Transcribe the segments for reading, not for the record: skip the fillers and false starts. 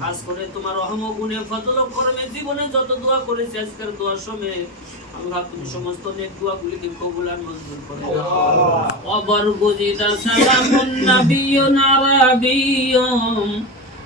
খাস করে তোমার রহম ও গুণে ফজল ও করমে জীবনে যত দোয়া করেছি আজকের দোয়ার সময় আল্লাহ তুমি সমস্ত নেক দোয়াগুলিকে কবুল আর মঞ্জুর করে দাও ওয়াবরগুজিদা সালামুন নাবিয়্যুন আরাবিয়্যুম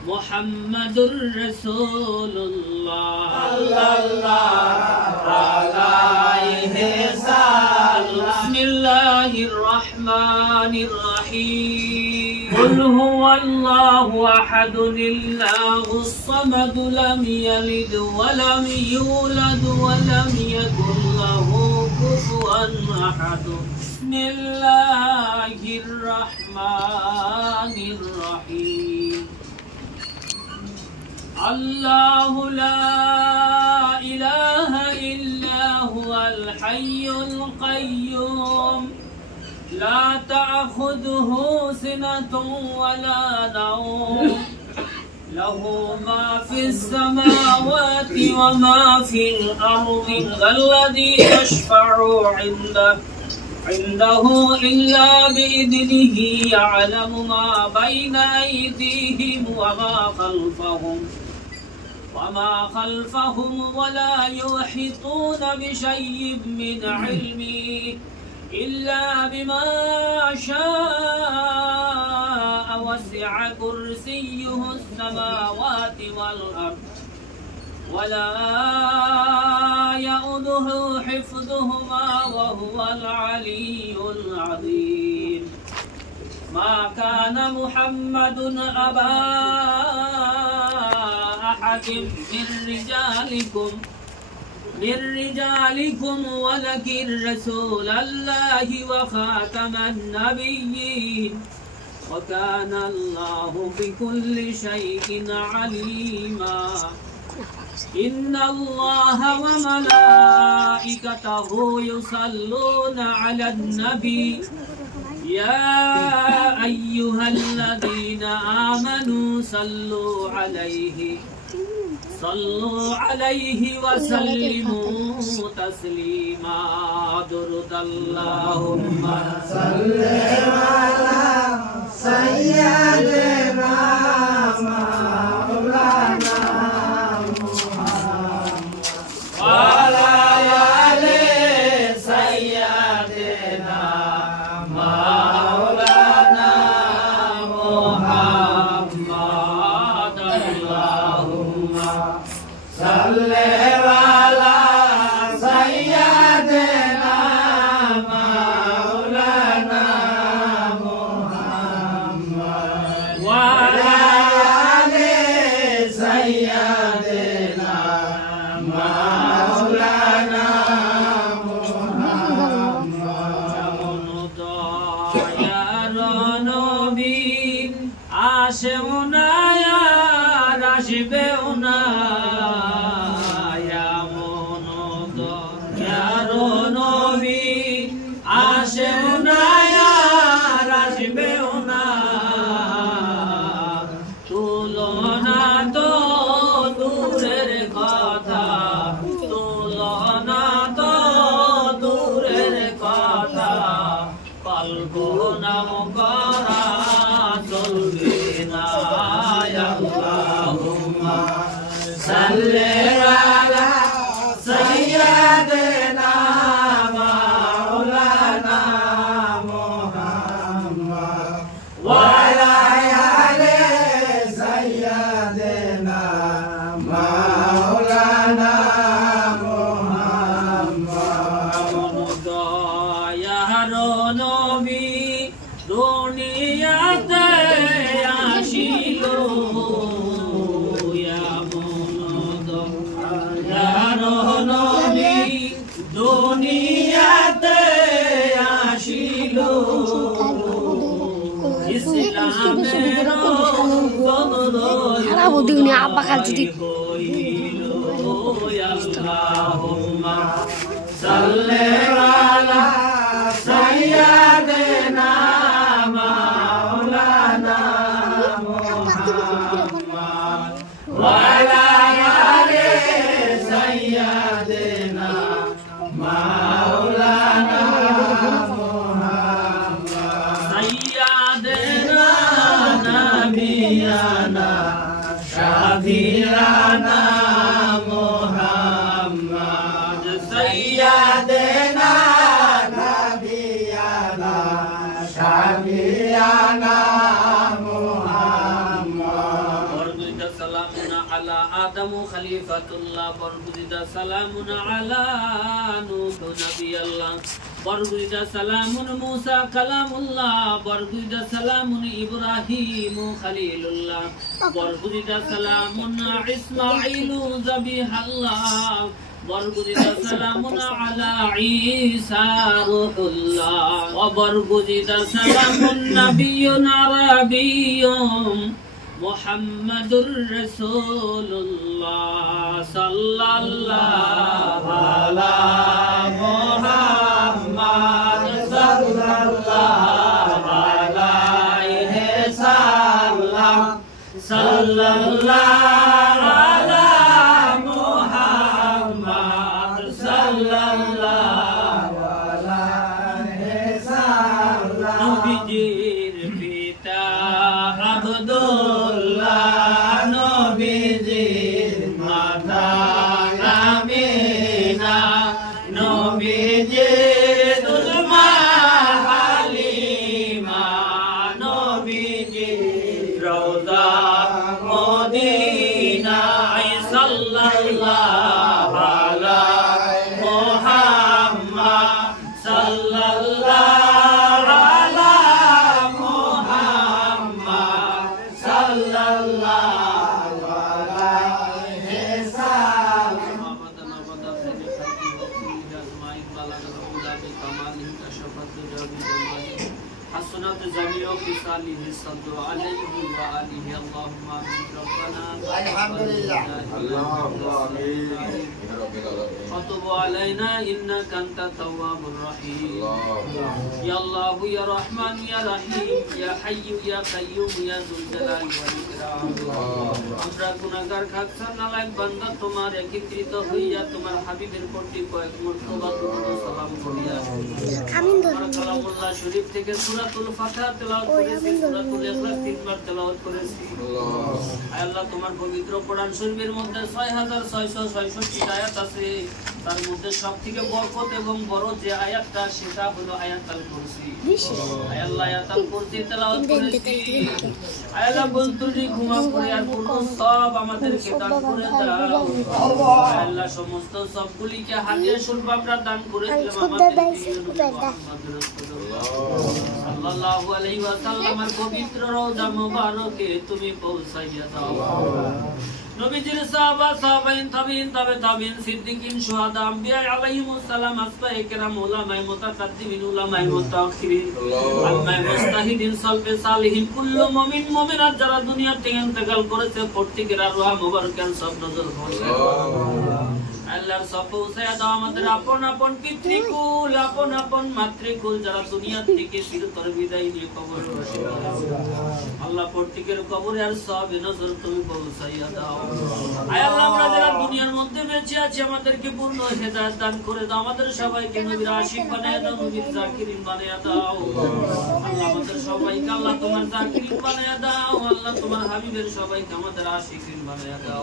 মুহাম্মাদুর রাসূলুল্লাহ সাল্লাল্লাহু আলাইহি সাল্লাম বিসমিল্লাহির রহমানির রহিম কুল হুয়াল্লাহু আহাদ আল্লাহুস সামাদ লাম ইয়ালিদ ওয়া লাম ইউলাদ ওয়া লাম ইয়াকুল লাহু কুফুয়ান আহাদ বিসমিল্লাহির রহমানির রহিম الله لا إله إلا هو الحي القيوم لا تأخذه سنة ولا نوم له ما في السماوات وما في الأرض الذي يشفع عنده إلا بإذنه يعلم ما بين أيديهم وما خلفهم ولا يحيطون بشيء من علمه إلا بما شاء وسع كرسيه السماوات والأرض ولا يؤوده حفظهما وهو العلي العظيم ما كان محمد أبا أحد من رجالكم ولكن رسول الله وخاتم النبيين وكان الله بكل شيء عليما إن الله وملائكته يصلون على النبي يا أيها الذين آمنوا صلوا عليه وسلموا تسليما درود اللهم صل على سيدنا مولانا وعلى آل سيدنا مولانا محمد اللهم صل على سيدنا مولانا محمد وعلى آل سيدنا مولانا محمد يا نبي عاشقنا يا راشبنا يا منود يا نبي عاشقنا يا راشبنا তুলনা তো দূরের কথা তুলনা তো দূরের কথা কল্পনা করা চলবে না আল্লাহুম্মা সাল্লি আলা সাইয়্যিদিনা মাওলানা মুহাম্মদ ওয়া আলা আলি সাইয়্যিদিনা মাওলানা মুহাম্মদ দয়ার নবী দুনিয়াতে আসিল ইয়া মুনদ দয়ার নবী দুনিয়াতে আসিল ইসলামের খারাপ দিনে আব্বা খালছি আল্লাহুম্মা সাল্লি আলা সাইয়্যিদিনা মাওলানা মুহাম্মদ ওয়া আলা আলি সাইয়্যিদিনা মাওলানা মুহাম্মদ সাইয়্যিদিনা নাবিয়ানা Safirana Muhammad Sayyidina Nabiyana Shafi'ana Muhammad Barguzida salamuna ala Adamu Khalifatullah Barguzida salamuna ala Nuh Nabiyallah Barguzida salamun Musa Kalamullah Barguzida salamun Ibrahim Khalilullah Barguzida salamun Ismailu Zabihallah Barguzida salamun ala Isa Ruhullah Barguzida salamun Nabiyyun Arabiyyun Muhammadur Rasulullah Sallallahu Ala Muhammad Sallallahu Alaihi Sallam Sallallahu Ala Muhammad Sallallahu Alaihi Sallam Nabijir Pita Abdullah Nabijir Mata Amina Nabijir Ulma Halima Nabijir Rauda Modina Sallallahu Alaihi Muhammad Sallallahu Alaihi Muhammad Sallallahu Alaihi Sallam حسنات جميع خصاله صلوا عليه وآله اللهم آمين ربنا الحمد لله اللهم آمين وتب علينا إنك أنت التواب الرحيم اللهم يا الله يا رحمن يا رحيم يا حي يا قيوم يا ذو الجلال والإكرام আমরা গুনাহগার খাকসা নালায়েক বান্দা তোমার একত্রিত হইয়া তোমার হাবিবের প্রতি কয়েক মর্তবা দুরূদ ও সালাম করিয়া আমিন ধরে কালামুল্লাহ শরীফ থেকে সূরাতুল ফাতিহা তেলাওয়াত করেছি সূরাতুল ইখলাস তিনবার তেলাওয়াত করেছি আয় আল্লাহ তোমার পবিত্র কোরআন শরীফের মধ্যে 6666 আয়াত আছে তার মধ্যে সবথেকে বরকত এবং বড় যে আয়াতটা সেটা হলো আয়াতুল কুরসি আয় আল্লাহ আয়াতুল কুরসি তেলাওয়াত করেছি আয় আল্লাহ বলতুরি ঘুমা পড়ে আর পুরো সব আমাদেরকে দান করে দাও আয় আল্লাহ সমস্ত সবগুলিকে হাদিয়া স্বরূপ আমরা দান করে দিলাম আমাদেরকে সাল্লাল্লাহু আলাইহি ওয়াসাল্লামের পবিত্র রওজা মুবারকে তুমি পৌঁছাইয়া দাও নবীজির সাহাবা সাহাবাইন তাবিঈন তাবে তাবিঈন সিদ্দিকিন শুহাদা আম্বিয়া আলাইহিমুস সালাম আসফায়ে কেরাম উলামায়ে মুতাকাদ্দিমিন উলামায়ে মুতাআখিরিন আম্মায়ে মুস্তাহিদিন সালফে সালিহিন কুল্লু মুমিন মুমিনাত যারা দুনিয়া থেকে ইন্তেকাল করেছে প্রত্যেকের রূহ মুবারকান সব নজর বসে আল্লাহর সব পৌঁছায়া দাও আমাদের আপন আপন পিতৃকুল আপন আপন মাতৃকুল যারা দুনিয়া থেকে চিরতরে বিদায় নিয়ে কবরে বসে আল্লাহ প্রত্যেকের কবরে আর সব নজর তুমি পৌঁছাইয়া দাও আয় আল্লাহ আমরা যারা দুনিয়ার মধ্যে বেঁচে আছি আমাদেরকে পূর্ণ হেদায়েত দান করে দাও আমাদের সবাইকে নবীর আশিক বানায়া দাও নবীর জাকিরিন বানায়া দাও আল্লাহ আমাদের সবাইকে আল্লাহ তোমার জাকিরিন বানায়া দাও আল্লাহ তোমার হাবিবের সবাইকে আমাদের আশিকিন বানায়া দাও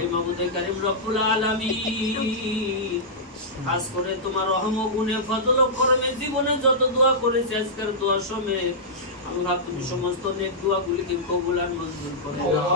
এই মাবুদে কারীম রব্বুল আলামিন খাস করে তোমার রহম ও গুণে ফজল ও করমে জীবনে যত দোয়া করেছি আজকের দোয়া সমেত আল্লাহ তুমি সমস্ত নেক দোয়াগুলিকে কবুল আর মঞ্জুর করে দাও